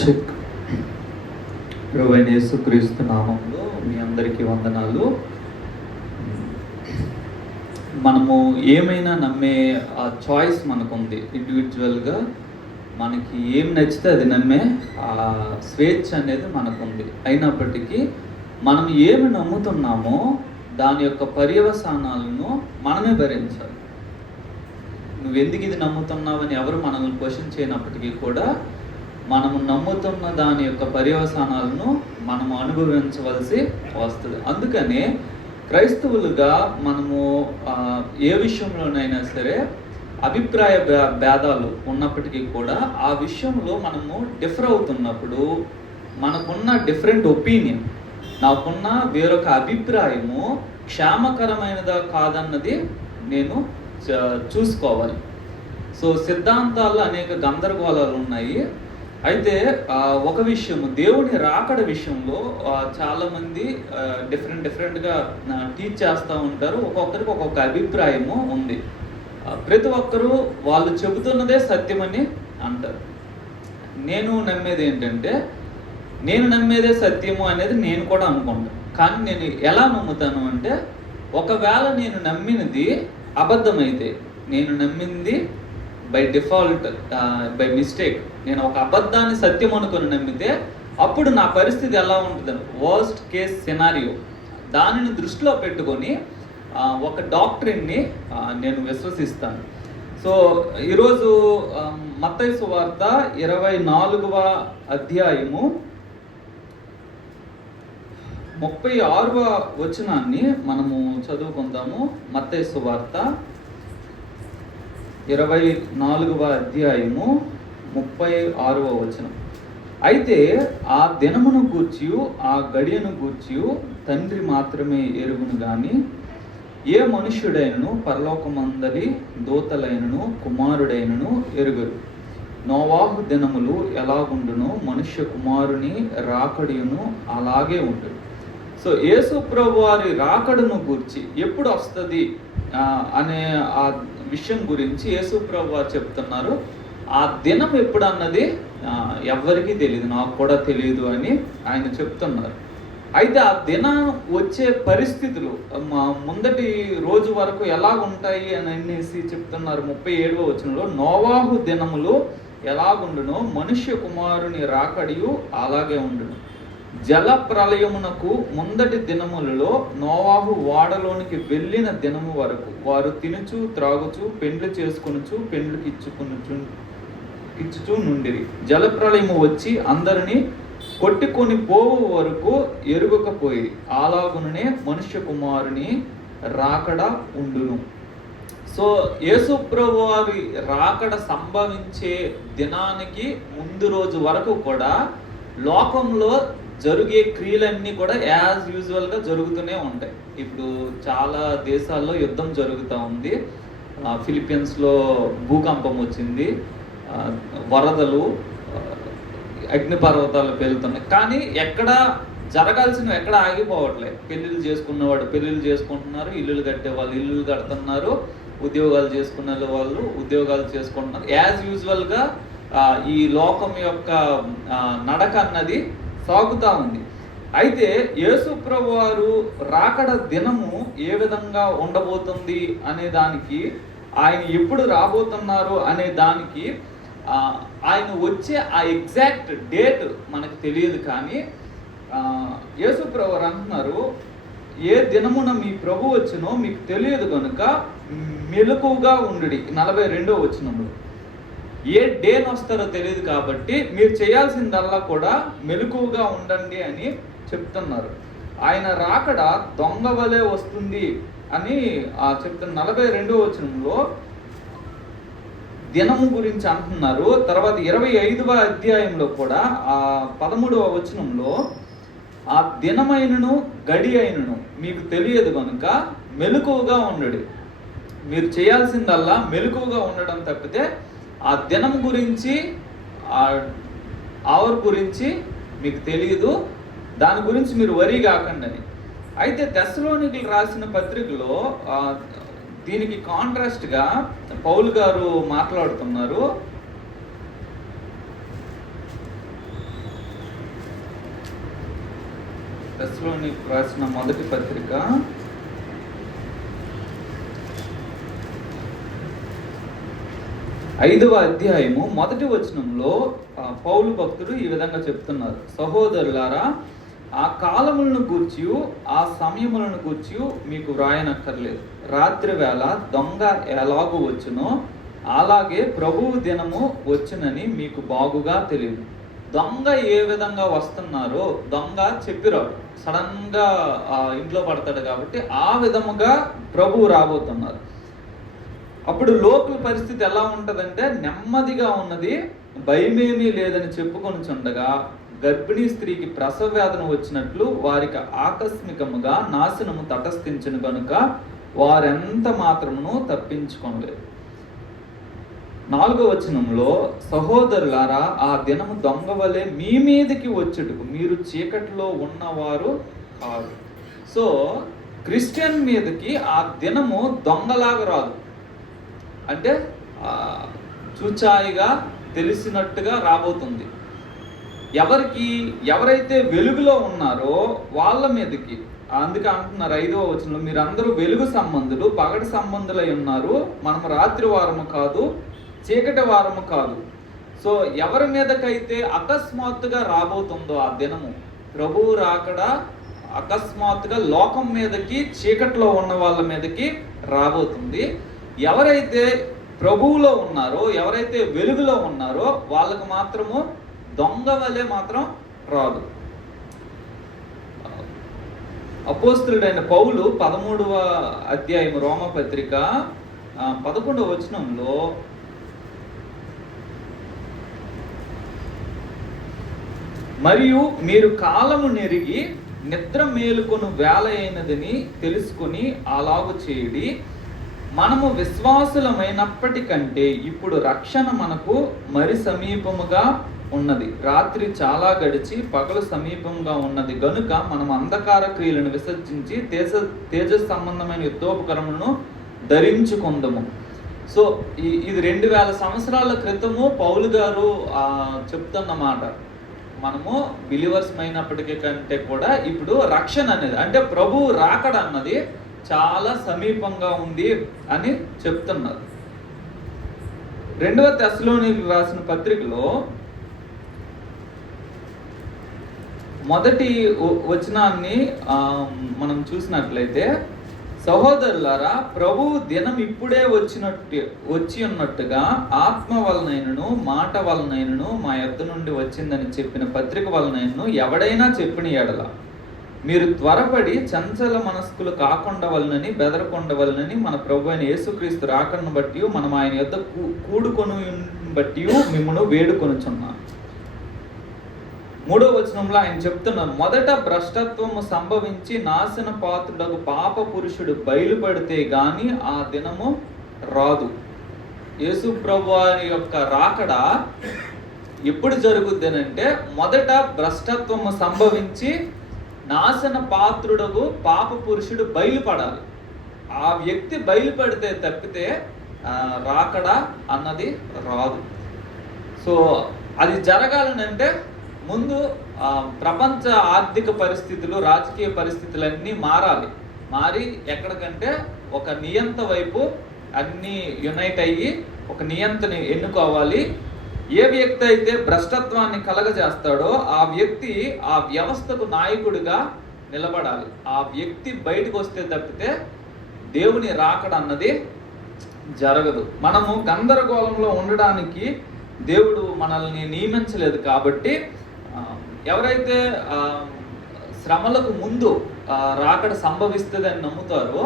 Check. ప్రభువైన యేసుక్రీస్తు నామంలో మీ అందరికీ వందనాలు. మనము ఏమైనా నమ్మే ఆ చాయిస్ మనకుంది. ఇండివిజువల్గా మనకి ఏం నచ్చితే అది నమ్మే ఆ స్వేచ్ఛ అనేది మనకుంది. అయినప్పటికీ మనం ఏమి నమ్ముతున్నామో దాని యొక్క పర్యవసానాలను మనమే భరించాలి. నువ్వు ఎందుకు ఇది నమ్ముతున్నావని ఎవరు మనల్ని క్వశ్చన్ చేయనప్పటికీ కూడా మనము నమ్ముతున్న దాని యొక్క పర్యవసానాలను మనము అనుభవించవలసి వస్తుంది. అందుకనే క్రైస్తవులుగా మనము ఏ విషయంలోనైనా సరే అభిప్రాయ భేదాలు ఉన్నప్పటికీ కూడా ఆ విషయంలో మనము డిఫర్ అవుతున్నప్పుడు మనకున్న డిఫరెంట్ ఒపీనియన్, నాకున్న వేరొక అభిప్రాయము క్షేమకరమైనదా కాదన్నది నేను చూసుకోవాలి. సో సిద్ధాంతాల్లో అనేక గందరగోళాలు ఉన్నాయి. అయితే ఒక విషయము, దేవుని రాకడ విషయంలో చాలామంది డిఫరెంట్గా టీచ్ చేస్తూ ఉంటారు. ఒక్కొక్కరికి ఒక్కొక్క అభిప్రాయము ఉంది. ప్రతి ఒక్కరూ వాళ్ళు చెబుతున్నదే సత్యమని అంటారు. నేను నమ్మేది ఏంటంటే, నేను నమ్మేదే సత్యము అనేది నేను కూడా అనుకుంటాను. కానీ నేను ఎలా నమ్ముతాను అంటే, ఒకవేళ నేను నమ్మినది అబద్ధమైతే, నేను నమ్మింది బై డిఫాల్ట్, బై మిస్టేక్, నేను ఒక అబద్ధాన్ని సత్యం అనుకుని నమ్మితే అప్పుడు నా పరిస్థితి ఎలా ఉంటుందని వర్స్ట్ కేస్ సినారియో దానిని దృష్టిలో పెట్టుకొని ఒక డాక్టరీని నేను విశ్వసిస్తాను. సో ఈరోజు మత్తయి సువార్త 24వ అధ్యాయము 36వ వచనాన్ని మనము చదువుకుందాము. మత్తయి సువార్త 24వ అధ్యాయము 36వ వచనం. అయితే ఆ దినమును గూర్చియు ఆ గడియను గూర్చియు తండ్రి మాత్రమే ఎరుగును గాని ఏ మనుష్యుడైనను పరలోకమందలి దూతలైనను కుమారుడైనను ఎరుగరు. నోవాహు దినములు ఎలాగుండునో మనుష్య కుమారుని రాకడియును అలాగే ఉంటుంది. సో యేసు ప్రభు వారి రాకడను గూర్చి ఎప్పుడు వస్తుంది అనే ఆ విషయం గురించి యేసు ప్రభు వారు చెప్తున్నారు. ఆ దినం ఎప్పుడు అన్నది ఎవరికీ తెలియదు, నాకు కూడా తెలియదు అని ఆయన చెప్తున్నారు. అయితే ఆ దినం వచ్చే పరిస్థితులు ముందటి రోజు వరకు ఎలా ఉంటాయి అని అనేసి చెప్తున్నారు. 37వ వచనంలో నోవాహు దినములు ఎలాగుండునో మనుష్య కుమారుని రాకడియు అలాగే ఉండును. జల ప్రళయమునకు ముందటి దినములలో నోవాహు వాడలోనికి వెళ్ళిన దినము వరకు వారు తినుచు త్రాగుచు పెండ్లు చేసుకొనుచు పెండ్లుకి ఇచ్చుచూ నుండిరి. జల ప్రళయము వచ్చి అందరినీ కొట్టుకొని పోవు వరకు ఎరుగకపోయి అలాగునే మనుష్య కుమారుని రాకడ ఉండును. సో యేసు ప్రభు వారి రాకడ సంభవించే దినానికి ముందు రోజు వరకు కూడా లోకంలో జరిగే క్రియలన్నీ కూడా యాజ్ యూజువల్గా జరుగుతూనే ఉంటాయి. ఇప్పుడు చాలా దేశాల్లో యుద్ధం జరుగుతూ ఉంది. ఫిలిప్పీన్స్లో భూకంపం వచ్చింది, వరదలు, అగ్నిపర్వతాలు పేలుతున్నాయి. కానీ ఎక్కడ జరగాల్సినవి ఎక్కడ ఆగిపోవట్లేదు. పెళ్ళిళ్ళు చేసుకున్నవాడు పెళ్ళిళ్ళు చేసుకుంటున్నారు, ఇల్లులు కట్టే వాళ్ళు ఇల్లులు కడుతున్నారు, ఉద్యోగాలు చేసుకునే వాళ్ళు ఉద్యోగాలు చేసుకుంటున్నారు. యాజ్ యూజువల్గా ఈ లోకం యొక్క నడక అన్నది సాగుతూ ఉంది. అయితే యేసు ప్రభు వారు రాకడ దినము ఏ విధంగా ఉండబోతుంది అనే దానికి, ఆయన ఎప్పుడు రాబోతున్నారు అనే దానికి, ఆయన వచ్చే ఆ ఎగ్జాక్ట్ డేట్ మనకు తెలియదు. కానీ యేసు ప్రభు వారు అంటున్నారు, ఏ దినమున మీ ప్రభు వచ్చినో మీకు తెలియదు కనుక మెలకువగా ఉండుడి. 42వ వచనంలో ఏ డేన్ వస్తారో తెలియదు కాబట్టి మీరు చేయాల్సిందల్లా కూడా మెలకువగా ఉండండి అని చెప్తున్నారు. ఆయన రాకడ దొంగ వలె వస్తుంది అని చెప్తున్న 42వ వచనంలో దినము గురించి అంటున్నారు. తర్వాత 25వ అధ్యాయంలో కూడా 13వ వచనంలో ఆ దినమైనను గడి అయినను మీకు తెలియదు కనుక మెలకువగా ఉండడు. మీరు చేయాల్సిందల్లా మెలకువగా ఉండడం తప్పితే ఆ దినం గురించి, అవర్ గురించి మీకు తెలియదు, దాని గురించి మీరు వరి కాకండి అని. అయితే తెస్సలోనికీయులకు రాసిన పత్రికలో దీనికి కాంట్రాస్ట్గా పౌలు గారు మాట్లాడుతున్నారు. తెస్సలోనికీయులకు రాసిన మొదటి పత్రిక 5వ అధ్యాయము మొదటి వచనంలో పౌలు భక్తుడు ఈ విధంగా చెప్తున్నారు. సహోదరులారా, ఆ కాలములను గూర్చి ఆ సమయములను గూర్చి మీకు వ్రాయనక్కర్లేదు. రాత్రి వేళ దొంగ ఎలాగూ వచ్చునో అలాగే ప్రభువు దినము వచ్చునని మీకు బాగుగా తెలియదు. దొంగ ఏ విధంగా వస్తున్నారో దొంగ చెప్పిరాడు, సడన్గా ఇంట్లో పడతాడు. కాబట్టి ఆ విధముగా ప్రభువు రాబోతున్నారు. అప్పుడు లోకల్ పరిస్థితి ఎలా ఉంటుందంటే, నెమ్మదిగా ఉన్నది, భయమేమీ లేదని చెప్పుకొని చుండగా గర్భిణీ స్త్రీకి ప్రసవ వేదన వచ్చినట్లు వారికి ఆకస్మికముగా నాశనము తటస్థించను కనుక వారెంత మాత్రమును తప్పించుకోలేదు. 4వ వచనంలో, సహోదరులారా, ఆ దినము దొంగ వలె మీ మీదకి వచ్చుటకు మీరు చీకటిలో ఉన్నవారు కాదు. సో క్రిస్టియన్ మీదకి ఆ దినము దొంగలాగా రాదు. అంటే చూచాయిగా తెలిసినట్టుగా రాబోతుంది. ఎవరైతే వెలుగులో ఉన్నారో వాళ్ళ మీదకి. అందుకే అంటున్నారు 5వ వచనంలో, మీరందరూ వెలుగు సంబంధులు, పగటి సంబంధులై ఉన్నారు. మనం రాత్రి వారము కాదు, చీకటి వారము కాదు. సో ఎవరి మీదకైతే అకస్మాత్తుగా రాబోతుందో ఆ దినము, ప్రభువు రాకడ అకస్మాత్తుగా లోకం మీదకి, చీకట్లో ఉన్న వాళ్ళ మీదకి రాబోతుంది. ఎవరైతే ప్రభువులో ఉన్నారో, ఎవరైతే వెలుగులో ఉన్నారో వాళ్ళకు మాత్రము దొంగ వలె మాత్రం రాదు. అపోస్తలుడైన పౌలు 13వ అధ్యాయం రోమపత్రిక 11వ వచనంలో, మరియు మీరు కాలము నెరిగి నిద్ర మేలుకొను వేళ అయినదని తెలుసుకొని అలాగు చేయడి. మనము విశ్వాసులమైనప్పటికంటే ఇప్పుడు రక్షణ మనకు మరి సమీపముగా ఉన్నది. రాత్రి చాలా గడిచి పగలు సమీపంగా ఉన్నది గనుక మనం అంధకార క్రియలను విసర్జించి తేజ సంబంధమైన యుద్ధోపకరణను ధరించుకుందాము. సో ఇది 2000 సంవత్సరాల క్రితము పౌలు గారు చెప్తున్నమాట. మనము బిలీవర్స్ అయినప్పటికీ కంటే కూడా ఇప్పుడు రక్షణ అనేది, అంటే ప్రభువు రాకడ అన్నది చాలా సమీపంగా ఉంది అని చెప్తున్నారు. 2వ తెస్సలోనికీయులకు రాసిన పత్రికలో మొదటి వచనాన్ని మనం చూసినట్లయితే, సహోదరులారా, ప్రభువు దినం ఇప్పుడే వచ్చి ఉన్నట్టుగా ఆత్మ వలనైనను మాట వలనైనను మా యొద్ద నుండి వచ్చిందని చెప్పిన పత్రిక వలనైనను ఎవడైనా చెప్పిన ఎడల మీరు త్వరపడి చంచల మనస్కులు కాకుండా వలనని బెదరకొండవలనని మన ప్రభు అయిన యేసుక్రీస్తు రాకడను బట్టి మనం ఆయన యొద్ద కూడుకొని బట్టి మిమ్మల్ని వేడుకొనుచున్నాం. 3వ వచనంలో ఆయన చెప్తున్నారు, మొదట భ్రష్టత్వము సంభవించి నాశన పాత్రుడకు పాప పురుషుడు బయలుపడితే గాని ఆ దినము రాదు. యేసు ప్రభు యొక్క రాకడ ఎప్పుడు జరుగుద్ది అంటే, మొదట భ్రష్టత్వము సంభవించి నాశన పాత్రుడకు పాప పురుషుడు బయలుపడాలి. ఆ వ్యక్తి బయలుపడితే తప్పితే రాకడ అన్నది రాదు. సో అది జరగాలనంటే ముందు ప్రపంచ ఆర్థిక పరిస్థితులు, రాజకీయ పరిస్థితులన్నీ మారి ఎక్కడికంటే ఒక నియంత వైపు అన్నీ యునైట్ అయ్యి ఒక నియంతని ఎన్నుకోవాలి. ఏ వ్యక్తి అయితే భ్రష్టత్వాన్ని కలగజేస్తాడో ఆ వ్యక్తి ఆ వ్యవస్థకు నాయకుడిగా నిలబడాలి. ఆ వ్యక్తి బయటకు వస్తే తప్పితే దేవుని రాకడ అన్నది జరగదు. మనము గందరగోళంలో ఉండడానికి దేవుడు మనల్ని నియమించలేదు. కాబట్టి ఎవరైతే శ్రమలకు ముందు రాకడ సంభవిస్తుందని నమ్ముతారో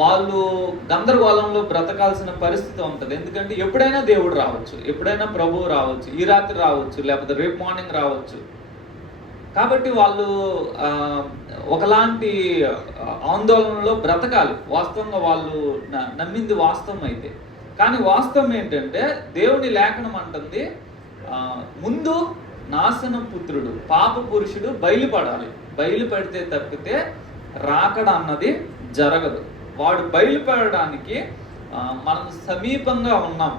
వాళ్ళు గందరగోళంలో బ్రతకాల్సిన పరిస్థితి ఉంటుంది. ఎందుకంటే ఎప్పుడైనా దేవుడు రావచ్చు, ఎప్పుడైనా ప్రభువు రావచ్చు, ఈ రాత్రి రావచ్చు, లేకపోతే రేపు మార్నింగ్ రావచ్చు. కాబట్టి వాళ్ళు ఒకలాంటి ఆందోళనలో బ్రతకాలి. వాస్తవంగా వాళ్ళు నమ్మింది వాస్తవం అయితే. కానీ వాస్తవం ఏంటంటే దేవుని లేఖనం అంటుంది, ముందు నాశనం పుత్రుడు పాప పురుషుడు బయలుపడితే తప్పితే రాకడ అన్నది జరగదు. వాడు బయలుపడడానికి మనం సమీపంగా ఉన్నాం.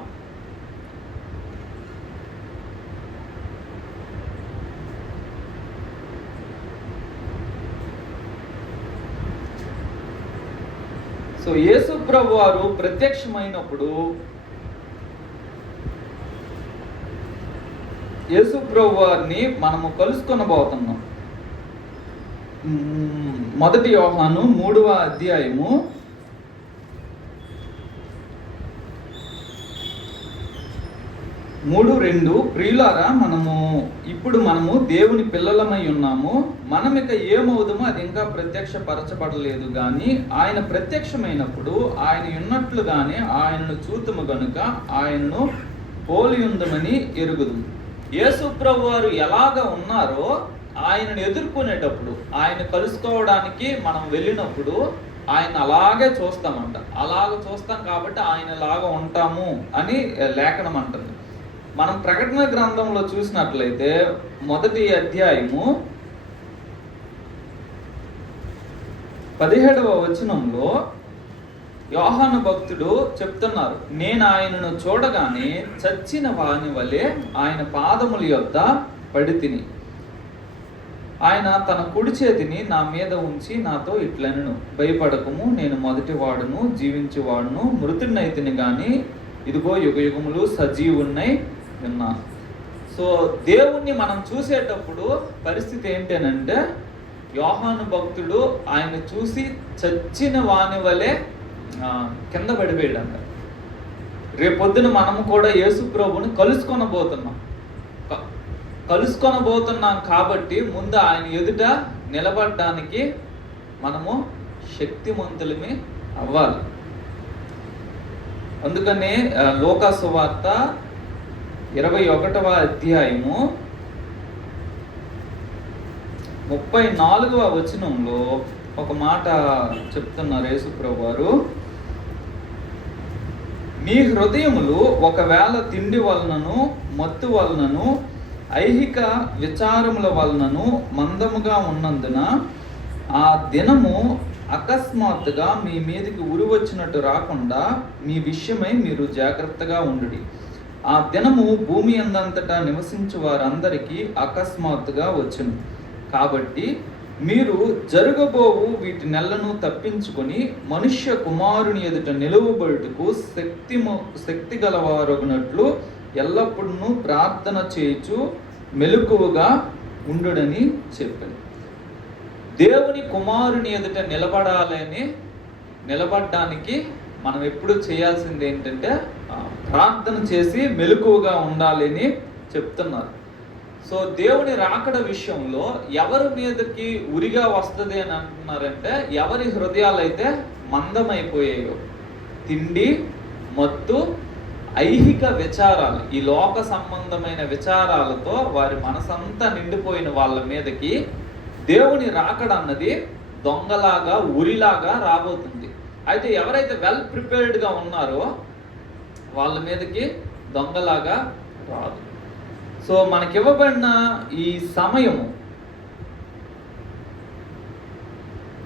సో యేసు ప్రభు వారు ప్రత్యక్షమైనప్పుడు యేసు ప్రభు వారిని మనము కలుసుకొనబోతున్నాం. 1 యోహాను 3వ అధ్యాయము 3:2 ప్రియులారా, ఇప్పుడు మనము దేవుని పిల్లలమై ఉన్నాము, మనమిక ఏమవుదామో అది ఇంకా ప్రత్యక్షపరచబడలేదు గాని ఆయన ప్రత్యక్షమైనప్పుడు ఆయన ఉన్నట్లుగానే ఆయనను చూతుము గనుక ఆయనను పోలి ఉందమని ఎరుగుదుము. యేసు ప్రభు వారు ఎలాగ ఉన్నారో ఆయనను ఎదుర్కొనేటప్పుడు, ఆయన కలుసుకోవడానికి మనం వెళ్ళినప్పుడు ఆయన అలాగే చూస్తామంట. అలాగ చూస్తాం కాబట్టి ఆయన లాగా ఉంటాము అని లేఖనం అంటుంది. మనం ప్రకటన గ్రంథంలో చూసినట్లయితే 1వ అధ్యాయము 17వ వచనంలో యోహాను భక్తుడు చెప్తున్నారు, నేను ఆయనను చూడగానే చచ్చిన వాని వలె ఆయన పాదముల యొద్ద పడితిని. ఆయన తన కుడి చేతిని నా మీద ఉంచి నాతో ఇట్లనెను, భయపడకము, నేను మొదటివాడును జీవించేవాడును, మృతుడినైతిని గాని ఇదిగో యుగయుగములు సజీవున్నై ఉన్నాను. సో దేవుణ్ణి మనం చూసేటప్పుడు పరిస్థితి ఏంటనంటే, యోహాను భక్తుడు ఆయన చూసి చచ్చిన వాని వలె కింద పడిపోయాడంట. రేపొద్దున మనము కూడా యేసు ప్రభుని కలుసుకొనబోతున్నాం కాబట్టి ముందు ఆయన ఎదుట నిలబడడానికి మనము శక్తిమంతులమే అవ్వాలి. అందుకనే లూకా సువార్త 21వ అధ్యాయము 34వ వచనంలో ఒక మాట చెప్తున్నారు యేసు ప్రభు వారు, మీ హృదయములు ఒకవేళ తిండి వలనను మత్తు వలనను ఐహిక విచారముల వలనను మందముగా ఉన్నందున ఆ దినము అకస్మాత్తుగా మీ మీదకి ఉరివచ్చినట్టు రాకుండా మీ విషయమై మీరు జాగ్రత్తగా ఉండుడి. ఆ దినము భూమి అందంతటా నివసించు వారందరికీ అకస్మాత్తుగా వచ్చును. కాబట్టి మీరు జరగబోవు వీటి నెలను తప్పించుకొని మనుష్య కుమారుని ఎదుట నిలువబడుటకు శక్తి గలవారగునట్లు ఎల్లప్పుడూ ప్రార్థన చేయుచు మెలకువగా ఉండుడని చెప్పాను. దేవుని కుమారుని ఎదుట నిలబడడానికి మనం ఎప్పుడు చేయాల్సింది ఏంటంటే ప్రార్థన చేసి మెలకువగా ఉండాలని చెప్తున్నారు. సో దేవుని రాకడ విషయంలో ఎవరి మీదకి ఉరిగా వస్తుంది అని అంటున్నారంటే, ఎవరి హృదయాలు అయితే మందమైపోయాయో, తిండి మత్తు ఐహిక విచారాలు, ఈ లోక సంబంధమైన విచారాలతో వారి మనసంతా నిండిపోయిన వాళ్ళ మీదకి దేవుని రాకడ అన్నది దొంగలాగా ఉరిలాగా రాబోతుంది. అయితే ఎవరైతే వెల్ ప్రిపేర్డ్గా ఉన్నారో వాళ్ళ మీదకి దొంగలాగా రాదు. సో మనకివ్వబడిన ఈ సమయము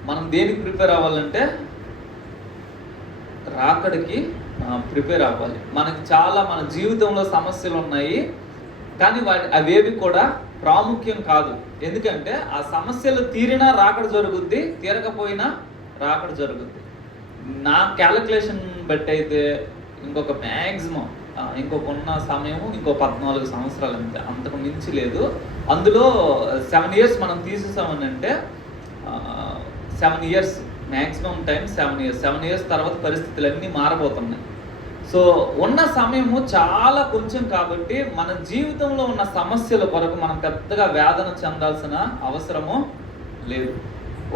మనం దేనికి ప్రిపేర్ అవ్వాలంటే రాకడికి ప్రిపేర్ అవ్వాలి. మన జీవితంలో సమస్యలు ఉన్నాయి, కానీ అవేవి కూడా ప్రాముఖ్యం కాదు. ఎందుకంటే ఆ సమస్యలు తీరినా రాకడ జరుగుద్ది, తీరకపోయినా రాకడ జరుగుద్ది. నా క్యాలిక్యులేషన్ బట్టి అయితే ఇంకొక మ్యాక్సిమం ఇంకొక సమయము 14 సంవత్సరాలు, అంతే, అంతకు మించి లేదు. అందులో 7 years మనం తీసేసామని అంటే 7 years maximum time 7 years. 7 years తర్వాత పరిస్థితులన్నీ మారబోతున్నాయి. సో ఉన్న సమయము చాలా కొంచెం కాబట్టి మన జీవితంలో ఉన్న సమస్యల కొరకు మనం పెద్దగా వేదన చెందాల్సిన అవసరము లేదు.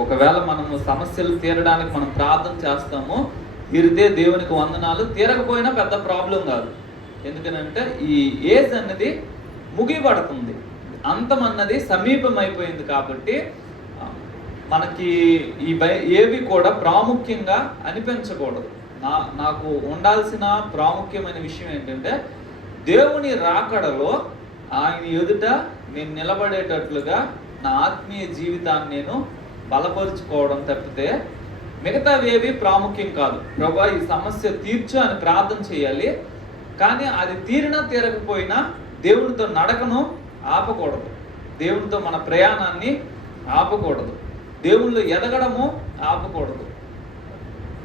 ఒకవేళ మనము సమస్యలు తీరడానికి మనం ప్రార్థన చేస్తాము, తీరితే దేవునికి వందనాలు, తీరకపోయినా పెద్ద ప్రాబ్లం కాదు. ఎందుకనంటే ఈ ఏజ్ అన్నది ముగిపడుతుంది, అంతం అన్నది సమీపం అయిపోయింది. కాబట్టి మనకి ఏవి కూడా ప్రాముఖ్యంగా అనిపించకూడదు. నాకు ఉండాల్సిన ప్రాముఖ్యమైన విషయం ఏంటంటే, దేవుని రాకడలో ఆయన ఎదుట నేను నిలబడేటట్లుగా నా ఆత్మీయ జీవితాన్ని నేను బలపరుచుకోవడం తప్పితే మిగతావేవి ప్రాముఖ్యం కాదు. ప్రభా ఈ సమస్య తీర్చు అని ప్రార్థన చేయాలి, కానీ అది తీరినా తీరకపోయినా దేవునితో నడకను ఆపకూడదు, దేవునితో మన ప్రయాణాన్ని ఆపకూడదు, దేవుళ్ళు ఎదగడము ఆపకూడదు.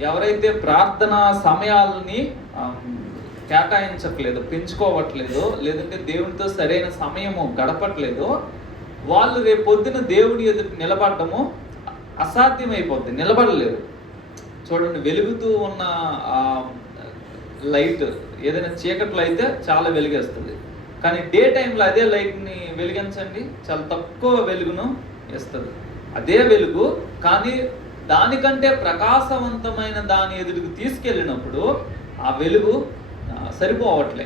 ఎవరైతే ప్రార్థన సమయాలని కేటాయించట్లేదో, పెంచుకోవట్లేదో, లేదంటే దేవునితో సరైన సమయము గడపట్లేదో, వాళ్ళు రేపు పొద్దున దేవుని ఎదుట నిలబడటము అసాధ్యమైపోద్ది, నిలబడలేరు. చూడండి, వెలుగుతూ ఉన్న లైట్ ఏదైనా చీకట్లో అయితే చాలా వెలుగేస్తుంది, కానీ డే టైంలో అదే లైట్ని వెలిగించండి, చాలా తక్కువ వెలుగును ఇస్తుంది. అదే వెలుగు కానీ దానికంటే ప్రకాశవంతమైన దాని ఎదుటికి తీసుకెళ్ళినప్పుడు ఆ వెలుగు సరిపోవట్లే,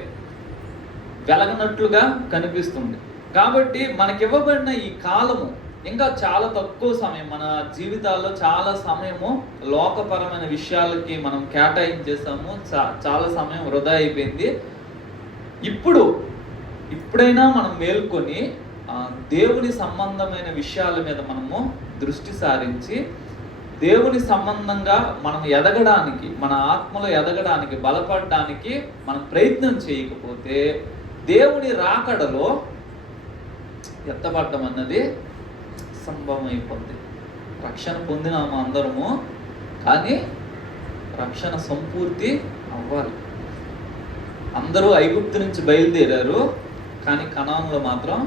వెలగనట్లుగా కనిపిస్తుంది. కాబట్టి మనకివ్వబడిన ఈ కాలము ఇంకా చాలా తక్కువ సమయం, మన జీవితాల్లో చాలా సమయము లోకపరమైన విషయాలకి మనం కేటాయించేసాము, చాలా సమయం వృధా అయిపోయింది. ఇప్పుడైనా మనం మేల్కొని దేవుని సంబంధమైన విషయాల మీద మనము దృష్టి సారించి దేవుని సంబంధంగా మనం ఎదగడానికి, మన ఆత్మలో ఎదగడానికి, బలపడడానికి మనం ప్రయత్నం చేయకపోతే దేవుని రాకడలో ఎత్తబడ్డం అన్నది సంభవం అయిపోద్ది. రక్షణ పొందినాము అందరము, కానీ రక్షణ సంపూర్తి అవ్వాలి. అందరూ ఐగుప్తు నుంచి బయలుదేరారు, కానీ కనానులో మాత్రం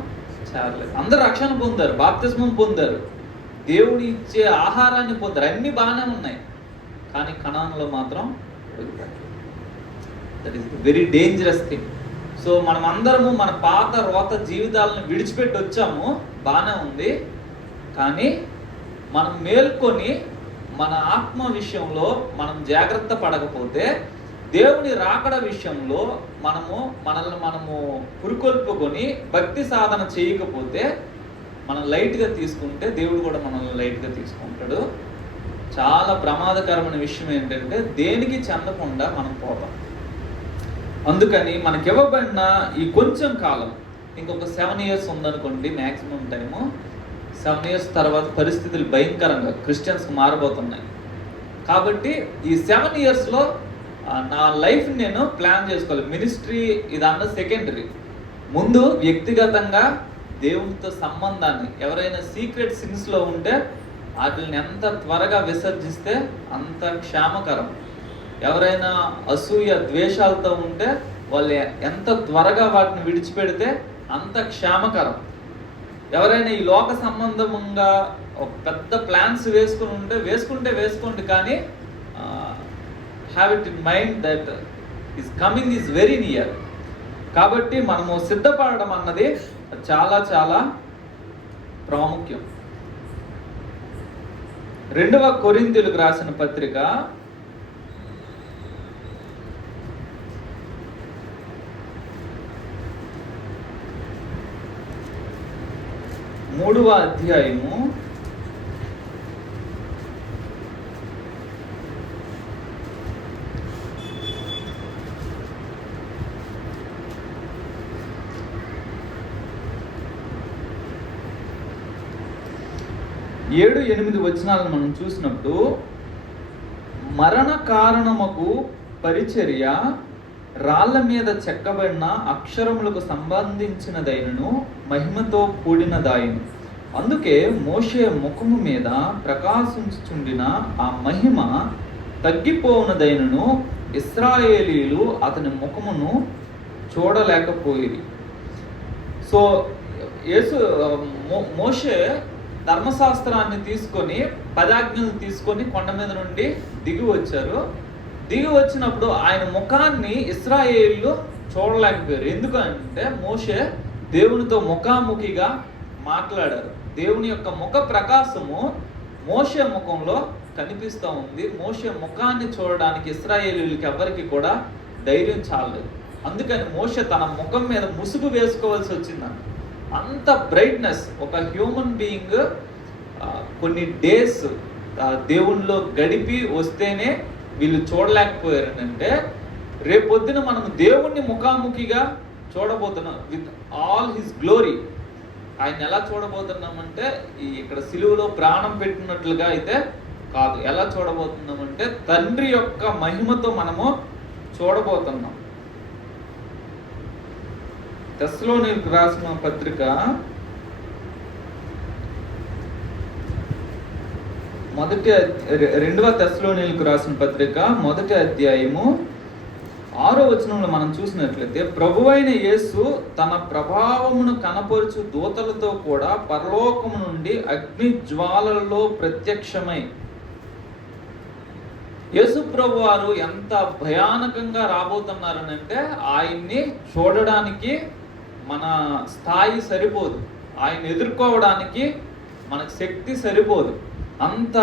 చేరలేదు. అందరూ రక్షణ పొందారు, బాప్తిస్మం పొందారు, దేవుడు ఇచ్చే ఆహారాన్ని పొందారు, అన్ని బాగానే ఉన్నాయి, కానీ కనానులో మాత్రం that is very dangerous thing. So మనం అందరము మన పాత రోత జీవితాలను విడిచిపెట్టి వచ్చాము, బాగానే ఉంది, కానీ మనం మేల్కొని మన ఆత్మ విషయంలో మనం జాగ్రత్త పడకపోతే, దేవుని రాకడ విషయంలో మనము పురుకొల్పుకొని భక్తి సాధన చేయకపోతే, మనం లైట్గా తీసుకుంటే దేవుడు కూడా మనల్ని లైట్గా తీసుకుంటాడు. చాలా ప్రమాదకరమైన విషయం ఏంటంటే దేనికి చెందకుండా మనం పోతాం. అందుకని మనకి ఇవ్వబడిన ఈ కొంచెం కాలం, ఇంకొక 7 years ఉందనుకోండి మ్యాక్సిమం టైము. 7 years తర్వాత పరిస్థితులు భయంకరంగా క్రిస్టియన్స్కి మారబోతున్నాయి. కాబట్టి ఈ 7 yearsలో నా లైఫ్ని నేను ప్లాన్ చేసుకోవాలి. మినిస్ట్రీ ఇదన్న సెకండరీ. ముందు వ్యక్తిగతంగా దేవునితో సంబంధాన్ని, ఎవరైనా సీక్రెట్ సిన్స్లో ఉంటే వాటిని ఎంత త్వరగా విసర్జిస్తే అంత క్షేమకరం. ఎవరైనా అసూయ ద్వేషాలతో ఉంటే వాళ్ళు ఎంత త్వరగా వాటిని విడిచిపెడితే అంత క్షేమకరం. ఎవరైనా ఈ లోక సంబంధంగా ఒక పెద్ద ప్లాన్స్ వేసుకోండి, కానీ have it in mind that is coming is very near. కాబట్టి మనము సిద్ధపడడం అన్నది చాలా చాలా ప్రాముఖ్యం. 2వ కొరింథీయులకు రాసిన పత్రిక 3వ అధ్యాయము 7-8 వచనాలను మనం చూసినప్పుడు, మరణ కారణముకు పరిచర్య రాళ్ల మీద చెక్కబడిన అక్షరములకు సంబంధించినదైనను మహిమతో కూడినదాయను. అందుకే మోషే ముఖము మీద ప్రకాశించుచుండిన ఆ మహిమ తగ్గిపోవునదైనను ఇశ్రాయేలీయులు అతని ముఖమును చూడలేకపోయిరి. సో మోషే ధర్మశాస్త్రాన్ని తీసుకొని 10 ఆజ్ఞలు తీసుకొని కొండ మీద నుండి దిగి వచ్చినప్పుడు ఆయన ముఖాన్ని ఇశ్రాయేలీయులు చూడలేకపోయారు. ఎందుకంటే మోషే దేవునితో ముఖాముఖిగా మాట్లాడారు. దేవుని యొక్క ముఖ ప్రకాశము మోషే ముఖంలో కనిపిస్తూ ఉంది. మోషే ముఖాన్ని చూడడానికి ఇశ్రాయేలీయులకి ఎవరికి కూడా ధైర్యం చాలలేదు. అందుకని మోషే తన ముఖం మీద ముసుగు వేసుకోవాల్సి వచ్చిందంట. అంత బ్రైట్నెస్, ఒక హ్యూమన్ బీయింగ్ కొన్ని డేస్ దేవునిలో గడిపి వస్తేనే వీళ్ళు చూడలేకపోయారనంటే, రేపొద్దున మనం దేవుణ్ణి ముఖాముఖిగా చూడబోతున్నాం విత్ ఆల్ హిస్ గ్లోరీ. ఆయన ఎలా చూడబోతున్నామంటే ఇక్కడ సిలువలో ప్రాణం పెట్టినట్లుగా అయితే కాదు. ఎలా చూడబోతున్నామంటే తండ్రి యొక్క మహిమతో మనము చూడబోతున్నాం. తెస్సలోనికీయులకు రాసిన పత్రిక రెండవ తెస్సలోనీయులకు రాసిన పత్రిక 1వ అధ్యాయము 6వ వచనంలో మనం చూసినట్లయితే, ప్రభువైన యేసు తన ప్రభావమును కనపరుచు దూతలతో కూడా పరలోకము నుండి అగ్ని జ్వాలలలో ప్రత్యక్షమై. యేసు ప్రభు వారు ఎంత భయానకంగా రాబోతున్నారనంటే, ఆయన్ని చూడడానికి మన స్థాయి సరిపోదు, ఆయన ఎదుర్కోవడానికి మనకు శక్తి సరిపోదు, అంత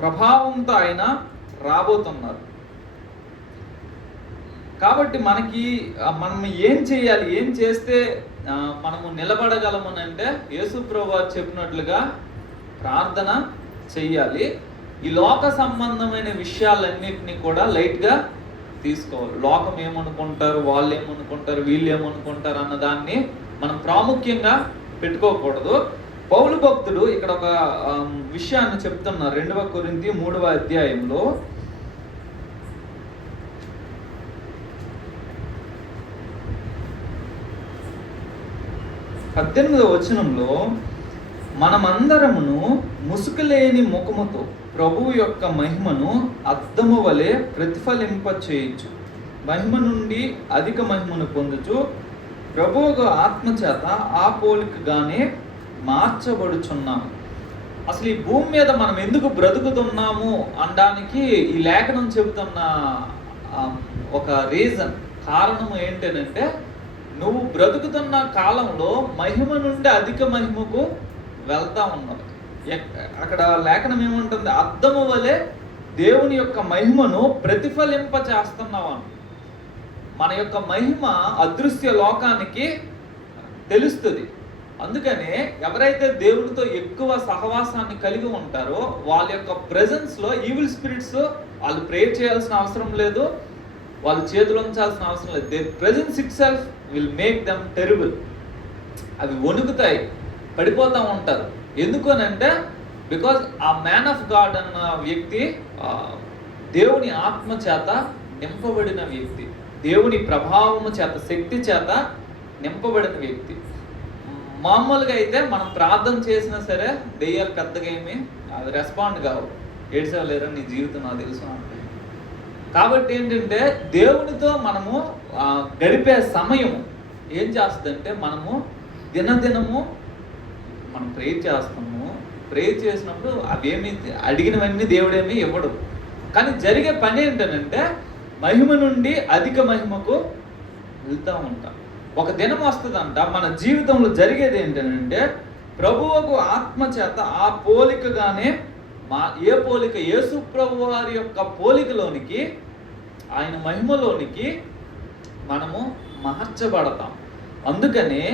ప్రభావంతో ఆయన రాబోతున్నారు. కాబట్టి మనం ఏం చేయాలి, ఏం చేస్తే మనము నిలబడగలమనంటే, యేసు ప్రభు వారు చెప్పినట్లుగా ప్రార్థన చెయ్యాలి. ఈ లోక సంబంధమైన విషయాలన్నిటినీ కూడా లైట్గా తీసుకోవాలి. లోకం ఏమనుకుంటారు, వాళ్ళు ఏమనుకుంటారు, వీళ్ళు ఏమనుకుంటారు అన్న దాన్ని మనం ప్రాముఖ్యంగా పెట్టుకోకూడదు. పౌలు భక్తుడు ఇక్కడ ఒక విషయాన్ని చెప్తున్నారు. 2వ కొరింథీ 3వ అధ్యాయంలో 18వ వచనంలో, మనమందరమును ముసుగులేని ముఖముతో ప్రభువు యొక్క మహిమను అద్దము వలె ప్రతిఫలింప చేయొచ్చు, మహిమ నుండి అధిక మహిమను పొందుచు ప్రభువు ఆత్మచేత ఆ పోలికగానే మార్చబడుచున్నాము. అసలు ఈ భూమి మీద మనం ఎందుకు బ్రతుకుతున్నాము అనడానికి ఈ లేఖనం చెబుతున్న ఒక కారణం ఏంటంటే, నువ్వు బ్రతుకుతున్న కాలంలో మహిమ నుండి అధిక మహిమకు వెళ్తా ఉన్నావు. అక్కడ లేఖనం ఏముంటుంది, అద్దము వలె దేవుని యొక్క మహిమను ప్రతిఫలింప చేస్తున్నావు. మన యొక్క మహిమ అదృశ్య లోకానికి తెలుస్తుంది. అందుకనే ఎవరైతే దేవుడితో ఎక్కువ సహవాసాన్ని కలిగి ఉంటారో వాళ్ళ యొక్క ప్రెజెన్స్లో ఈవిల్ స్పిరిట్స్ వాళ్ళు ప్రేయర్ చేయాల్సిన అవసరం లేదు, వాళ్ళు చేతులు ఉంచాల్సిన అవసరం లేదు. Their presence itself will make them terrible. అవి వణుకుతాయి, పడిపోతూ ఉంటారు. ఎందుకు అని అంటే, బికాజ్ ఆ మ్యాన్ ఆఫ్ గాడ్ అన్న వ్యక్తి దేవుని ఆత్మ చేత నింపబడిన వ్యక్తి, దేవుని ప్రభావము చేత, శక్తి చేత నింపబడిన వ్యక్తి. మామూలుగా అయితే మనం ప్రార్థన చేసినా సరే దెయ్యాలు పెద్దగా ఏమి అది రెస్పాండ్ కావు. ఏడ్చలేరా, నీ జీవితం నాకు తెలుసు అంటే. కాబట్టి ఏంటంటే, దేవునితో మనము గడిపే సమయం ఏం చేస్తుందంటే, మనము దినదినము మనం ప్రేయర్ చేస్తాము. ప్రేయర్ చేసినప్పుడు అవేమి అడిగినవన్నీ దేవుడేమి ఇవ్వడు. కానీ జరిగే పని ఏంటంటే, మహిమ నుండి అధిక మహిమకు వెళ్తూ ఉంటాం. ఒక దినం వస్తుందంట మన జీవితంలో జరిగేది ఏంటంటే, ప్రభువుకు ఆత్మ చేత ఆ పోలికగానే ఏ పోలిక, యేసు ప్రభు వారి యొక్క పోలికలోనికి, ఆయన మహిమలోనికి మనము మార్చబడతాం. అందుకనే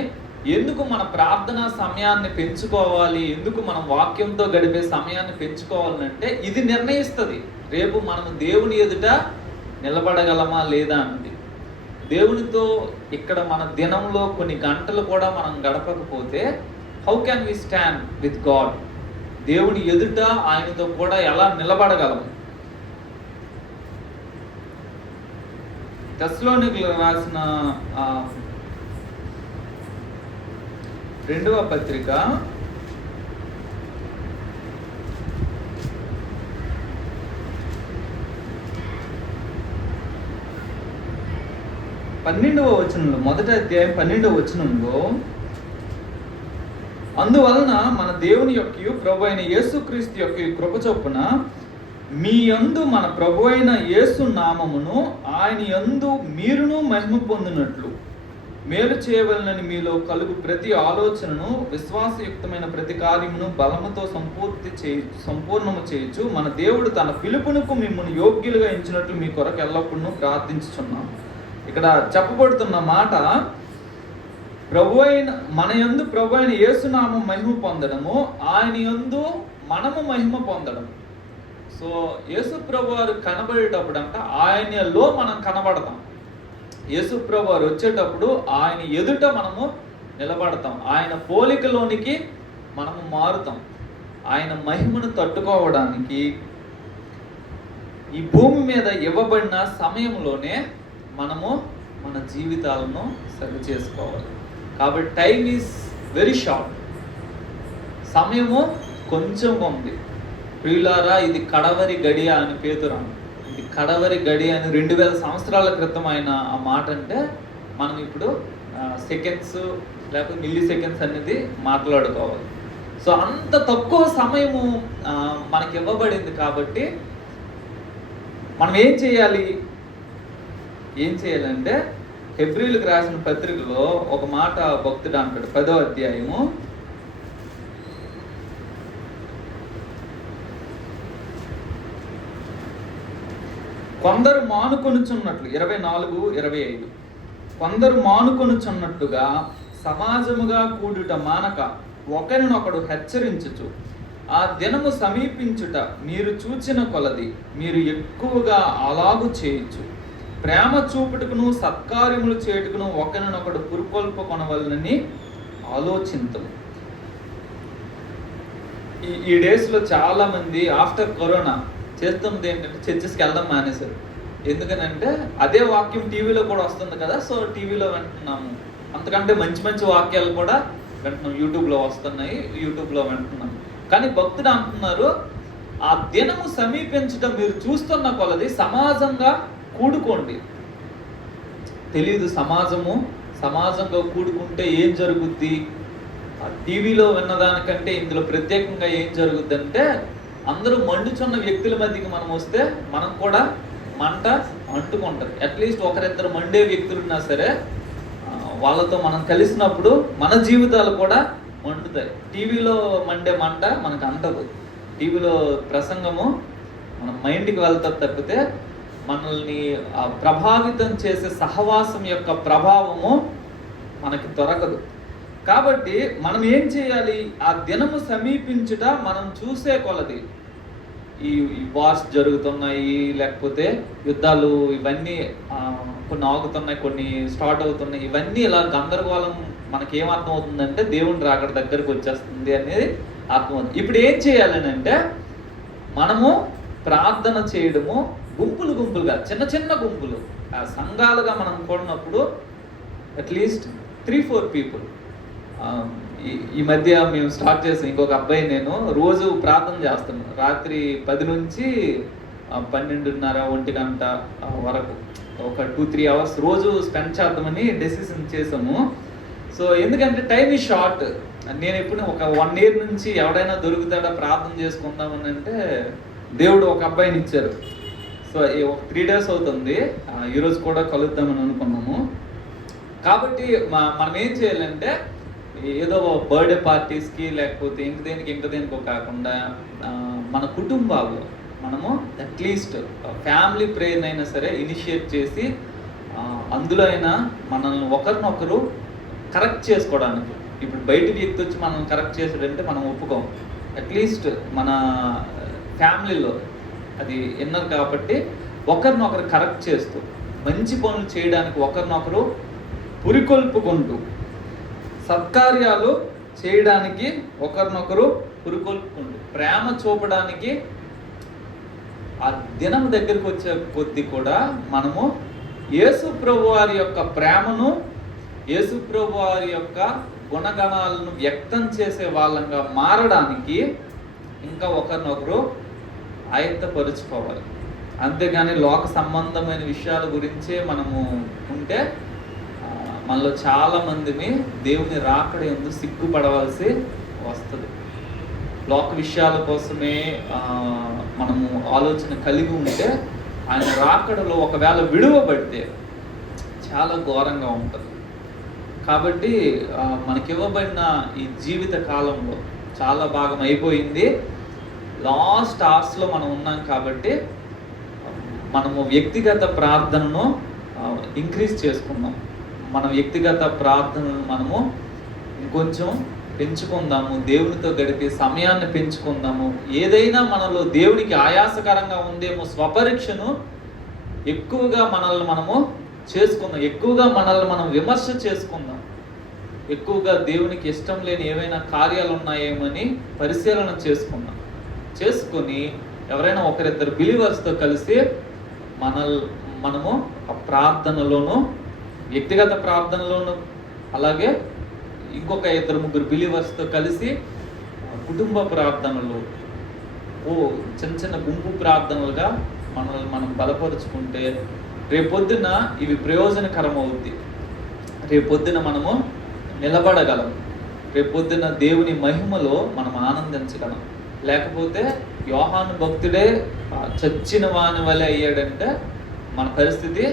ఎందుకు మన ప్రార్థనా సమయాన్ని పెంచుకోవాలి, ఎందుకు మనం వాక్యంతో గడిపే సమయాన్ని పెంచుకోవాలంటే, ఇది నిర్ణయిస్తుంది రేపు మనము దేవుని ఎదుట నిలబడగలమా లేదా అన్నది. దేవునితో ఇక్కడ మన దినంలో కొన్ని గంటలు కూడా మనం గడపకపోతే how can we stand with God? దేవుని ఎదుట ఆయనతో కూడా ఎలా నిలబడగలము? తెస్సలోనికీయులకు రాసిన 2వ పత్రిక 12వ వచనంలో, 1వ అధ్యాయం 12వ వచనంలో, అందువలన మన దేవుని యొక్క ప్రభు అయిన యేసుక్రీస్తు యొక్క కృప చొప్పున మీ యందు మన ప్రభు అయిన యేసు నామమును ఆయన యందు మీరును మహిమ పొందినట్లు మేలు చేయవలనని మీలో కలుగు ప్రతి ఆలోచనను, విశ్వాసయుక్తమైన ప్రతి కార్యమును బలముతో సంపూర్ణము చేయొచ్చు మన దేవుడు తన పిలుపునకు మిమ్మల్ని యోగ్యులుగా ఎంచినట్లు మీ కొరకు ఎల్లప్పుడూ ప్రార్థించుచున్నాం. ఇక్కడ చెప్పబడుతున్న మాట, మన యందు ప్రభు అయిన యేసునామం మహిమ పొందడము, ఆయన యందు మనము మహిమ పొందడం. సో యేసు ప్రభు వారు కనబడేటప్పుడు అంట ఆయనలో మనం కనబడతాం. యేసు ప్రభు వారు వచ్చేటప్పుడు ఆయన ఎదుట మనము నిలబడతాం, ఆయన పోలికలోనికి మనము మారుతాం. ఆయన మహిమను తట్టుకోవడానికి ఈ భూమి మీద ఇవ్వబడిన సమయంలోనే మనము మన జీవితాలను సరి చేసుకోవాలి. కాబట్టి టైం ఈజ్ వెరీ షార్ట్, సమయము కొంచెం ఉంది. ప్రియులారా, ఇది కడవరి గడియ అని పేతురు. ఇది కడవరి గడియ అని 2000 సంవత్సరాల క్రితం ఆయన ఆ మాట అంటే, మనం ఇప్పుడు సెకండ్స్ లేకపోతే మిల్లీ సెకండ్స్ అనేది మాట్లాడుకోవాలి. సో అంత తక్కువ సమయము మనకి ఇవ్వబడింది కాబట్టి మనం ఏం చేయాలంటే హెబ్రీలకు రాసిన పత్రికలో ఒక మాట భక్తుడు అంటాడు, 10వ అధ్యాయము 24:25 కొందరు మానుకొనుచున్నట్టుగా సమాజముగా కూడుట మానక ఒకరినొకడు హెచ్చరించుచు ఆ దినము సమీపించుట మీరు చూచిన కొలది మీరు ఎక్కువగా అలాగు చేయొచ్చు. ప్రేమ చూపుటకును సత్కార్యములు చేయుటకును ఒకరినొకడు పురుకొల్పుకొనవలనని ఆలోచించము. ఈ డేస్లో చాలా మంది ఆఫ్టర్ కరోనా చేస్తున్నది ఏంటంటే చర్చెస్కి వెళ్ళడం మానేశారు. ఎందుకనంటే అదే వాక్యం టీవీలో కూడా వస్తుంది కదా, సో టీవీలో వింటున్నాము. అంతకంటే మంచి మంచి వాక్యాలు కూడా వింటున్నాం, యూట్యూబ్లో వస్తున్నాయి, యూట్యూబ్లో వింటున్నాం. కానీ భక్తుడు అంటున్నారు, ఆ దినము సమీపించడం మీరు చూస్తున్న కొలది సమాజంగా కూడుకోండి. తెలీదు సమాజంగా కూడుకుంటే ఏం జరుగుద్ది. టీవీలో విన్నదానికంటే ఇందులో ప్రత్యేకంగా ఏం జరుగుద్ది అంటే, అందరూ మండుచున్న వ్యక్తుల మధ్యకి మనం వస్తే మనం కూడా మంట అంటుకుంటుంది. అట్లీస్ట్ ఒకరిద్దరు మండే వ్యక్తులు ఉన్నా సరే వాళ్ళతో మనం కలిసినప్పుడు మన జీవితాలు కూడా మండుతాయి. టీవీలో మండే మంట మనకు అంటదు. టీవీలో ప్రసంగము మన మైండ్కి వెళ్తుంది తప్పితే మనల్ని ప్రభావితం చేసే సహవాసం యొక్క ప్రభావము మనకి దొరకదు. కాబట్టి మనం ఏం చేయాలి, ఆ దినము సమీపించుట మనం చూసే కొలది ఈ వార్స్ జరుగుతున్నాయి, లేకపోతే యుద్ధాలు ఇవన్నీ కొన్ని ఆగుతున్నాయి, కొన్ని స్టార్ట్ అవుతున్నాయి. ఇవన్నీ ఇలా గందరగోళం మనకేమర్థం అవుతుందంటే దేవుని రాకడ దగ్గరకు వచ్చేస్తుంది అనేది అర్థమవుతుంది. ఇప్పుడు ఏం చేయాలని అంటే, మనము ప్రార్థన చేయడము గుంపులుగా చిన్న గుంపులు సంఘాలుగా మనం కూడినప్పుడు అట్లీస్ట్ 3-4 పీపుల్. ఈ మధ్య మేము స్టార్ట్ చేసాం, ఇంకొక అబ్బాయి నేను రోజు ప్రార్థన చేస్తున్నాను. రాత్రి 10 నుంచి 12:30-1 గంట వరకు ఒక 2-3 అవర్స్ రోజు స్పెండ్ చేద్దామని డెసిషన్ చేసాము. సో ఎందుకంటే టైం ఈజ్ షార్ట్. నేను ఎప్పుడు ఒక 1 year నుంచి ఎవడైనా దొరుకుతాడా ప్రార్థన చేసుకుందామని అంటే దేవుడు ఒక అబ్బాయిని ఇచ్చారు. సో ఒక 3 days అవుతుంది, ఈరోజు కూడా కలుద్దామని అనుకున్నాము. కాబట్టి మనం ఏం చేయాలంటే, ఏదో బర్త్డే పార్టీస్కి లేకపోతే ఇంక దేనికో కాకుండా మన కుటుంబాల్లో మనము అట్లీస్ట్ ఫ్యామిలీ ప్రేయర్ అయినా సరే ఇనిషియేట్ చేసి అందులో అయినా మనల్ని ఒకరినొకరు కరెక్ట్ చేసుకోవడానికి. ఇప్పుడు బయట వ్యక్తి వచ్చి మనల్ని కరెక్ట్ చేసాడంటే మనం ఒప్పుకోం. అట్లీస్ట్ మన ఫ్యామిలీలో అది విన్నారు కాబట్టి ఒకరినొకరు కరెక్ట్ చేస్తూ మంచి పనులు చేయడానికి ఒకరినొకరు పురికొల్పుకుంటూ సత్కార్యాలు చేయడానికి ఒకరినొకరు పురికొల్పుకుంటూ ప్రేమ చూపడానికి ఆ దినం దగ్గరికి వచ్చే కొద్ది కూడా మనము యేసు ప్రభు వారి యొక్క ప్రేమను, యేసు ప్రభు వారి యొక్క గుణగణాలను వ్యక్తం చేసే వాళ్ళంగా మారడానికి ఇంకా ఒకరినొకరు ఆయత్తపరుచుకోవాలి. అంతేగాని లోక సంబంధమైన విషయాల గురించే మనము ఉంటే మనలో చాలా మందిని దేవుని రాకడ యందు సిగ్గుపడవలసి వస్తుంది. లోక విషయాల కోసమే మనము ఆలోచన కలిగి ఉంటే ఆయన రాకడలో ఒకవేళ విడువబడితే చాలా ఘోరంగా ఉంటుంది. కాబట్టి మనకివ్వబడిన ఈ జీవిత కాలంలో చాలా భాగం అయిపోయింది, లాస్ట్ అవర్స్లో మనం ఉన్నాం. కాబట్టి మనము వ్యక్తిగత ప్రార్థనను ఇంక్రీజ్ చేసుకున్నాం. మన వ్యక్తిగత ప్రార్థనను మనము ఇంకొంచెం పెంచుకుందాము, దేవునితో గడిపే సమయాన్ని పెంచుకుందాము. ఏదైనా మనలో దేవునికి ఆయాసకరంగా ఉందేమో స్వపరీక్షను ఎక్కువగా మనల్ని మనము చేసుకుందాం, ఎక్కువగా మనల్ని మనం విమర్శ చేసుకుందాం, ఎక్కువగా దేవునికి ఇష్టం లేని ఏవైనా కార్యాలు ఉన్నాయేమని పరిశీలన చేసుకొని ఎవరైనా ఒకరిద్దరు బిలీవర్స్తో కలిసి మనము ఆ ప్రార్థనలోను, వ్యక్తిగత ప్రార్థనలోను, అలాగే ఇంకొక 2-3 బిలీవర్స్తో కలిసి కుటుంబ ప్రార్థనలు, చిన్న చిన్న గుంపు ప్రార్థనలుగా మనల్ని మనం బలపరుచుకుంటే రేపొద్దున ఇవి ప్రయోజనకరం అవుద్ది. రేపొద్దున మనము నిలబడగలం. రేపొద్దున దేవుని మహిమలో మనం ఆనందించగలం. లేకపోతే యోహాను భక్తుడే చచ్చిన వాని వలె అయ్యాడంటే మన పరిస్థితి.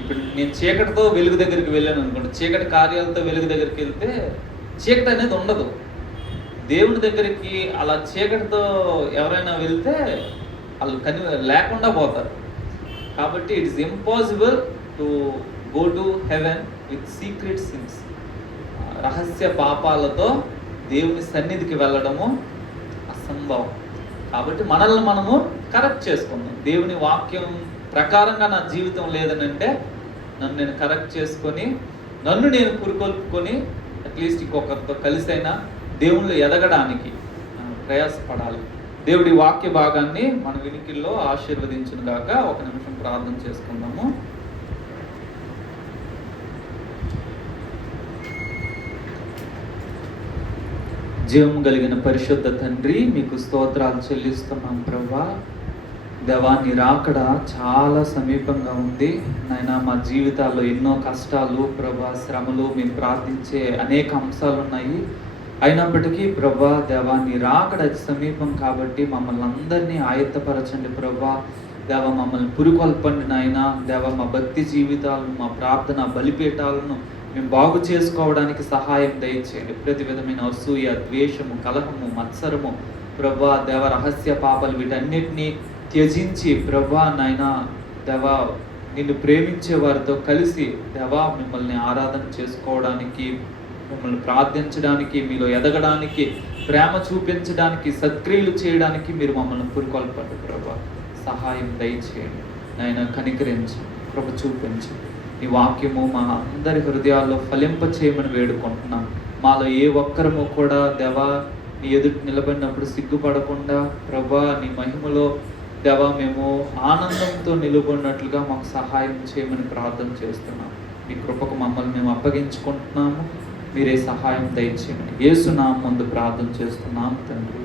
ఇప్పుడు నేను చీకటితో వెలుగు దగ్గరికి వెళ్ళాను అనుకోండి, చీకటి కార్యాలతో వెలుగు దగ్గరికి వెళ్తే చీకటి అనేది ఉండదు. దేవుని దగ్గరికి అలా చీకటితో ఎవరైనా వెళ్తే వాళ్ళు లేకుండా పోతారు. కాబట్టి it is impossible to go to heaven with secret since. రహస్య పాపాలతో దేవుని సన్నిధికి వెళ్ళడము అసంభవం. కాబట్టి మనల్ని మనము కరెక్ట్ చేసుకుందాం. దేవుని వాక్యం ప్రకారంగా నా జీవితం లేదని అంటే నన్ను నేను కరెక్ట్ చేసుకొని, నన్ను నేను పురుకొల్పుకొని అట్లీస్ట్ ఇంకొకరితో కలిసైనా దేవుళ్ళు ఎదగడానికి ప్రయాసపడాలి. దేవుడి వాక్య భాగాన్ని మన వినికిల్లో ఆశీర్వదించును గాక. ఒక నిమిషం ప్రార్థన చేసుకుందాము. జీవం కలిగిన పరిశుద్ధ తండ్రి, మీకు స్తోత్రాలు చెల్లిస్తున్నాం ప్రభువా. దేవా, నీ రాకడ చాలా సమీపంగా ఉంది నాయనా. మా జీవితాల్లో ఎన్నో కష్టాలు ప్రభా, శ్రమలు, మేము ప్రార్థించే అనేక అంశాలు ఉన్నాయి. అయినప్పటికీ ప్రభా దేవా, నీ రాకడ అతి సమీపం కాబట్టి మమ్మల్ని అందరినీ ఆయత్తపరచండి ప్రభా. దేవ, మమ్మల్ని పురుకొల్పండి నాయనా. దేవ, మా భక్తి జీవితాలను, మా ప్రార్థన బలిపీఠాలను మేము బాగు చేసుకోవడానికి సహాయం దయచేయండి. ప్రతి విధమైన అసూయ, ద్వేషము, కలహము, మత్సరము ప్రభా దేవ, రహస్య పాపాలు వీటన్నిటినీ త్యజించి ప్రభా నాయనా దేవా, నిన్ను ప్రేమించే వారితో కలిసి దేవా మిమ్మల్ని ఆరాధన చేసుకోవడానికి, మిమ్మల్ని ప్రార్థించడానికి, మీలో ఎదగడానికి, ప్రేమ చూపించడానికి, సత్క్రియలు చేయడానికి మీరు మమ్మల్ని పురుకొల్పండి ప్రభా. సహాయం దయచేయండి నాయన. కనికరించి కృప చూపించి ఈ వాక్యము మా అందరి హృదయాల్లో ఫలింప చేయమని వేడుకుంటున్నాం. మాలో ఏ ఒక్కరము కూడా దేవా నీ ఎదుటి నిలబడినప్పుడు సిగ్గుపడకుండా ప్రభా నీ మహిమలో దేవా మేము ఆనందంతో నిలబడినట్లుగా మాకు సహాయం చేయమని ప్రార్థన చేస్తున్నాం. మీ కృపకు మమ్మల్ని మేము అప్పగించుకుంటున్నాము. మీరే సహాయం దయచేయండి. యేసు నామమున ప్రార్థన చేస్తున్నాం తండ్రి.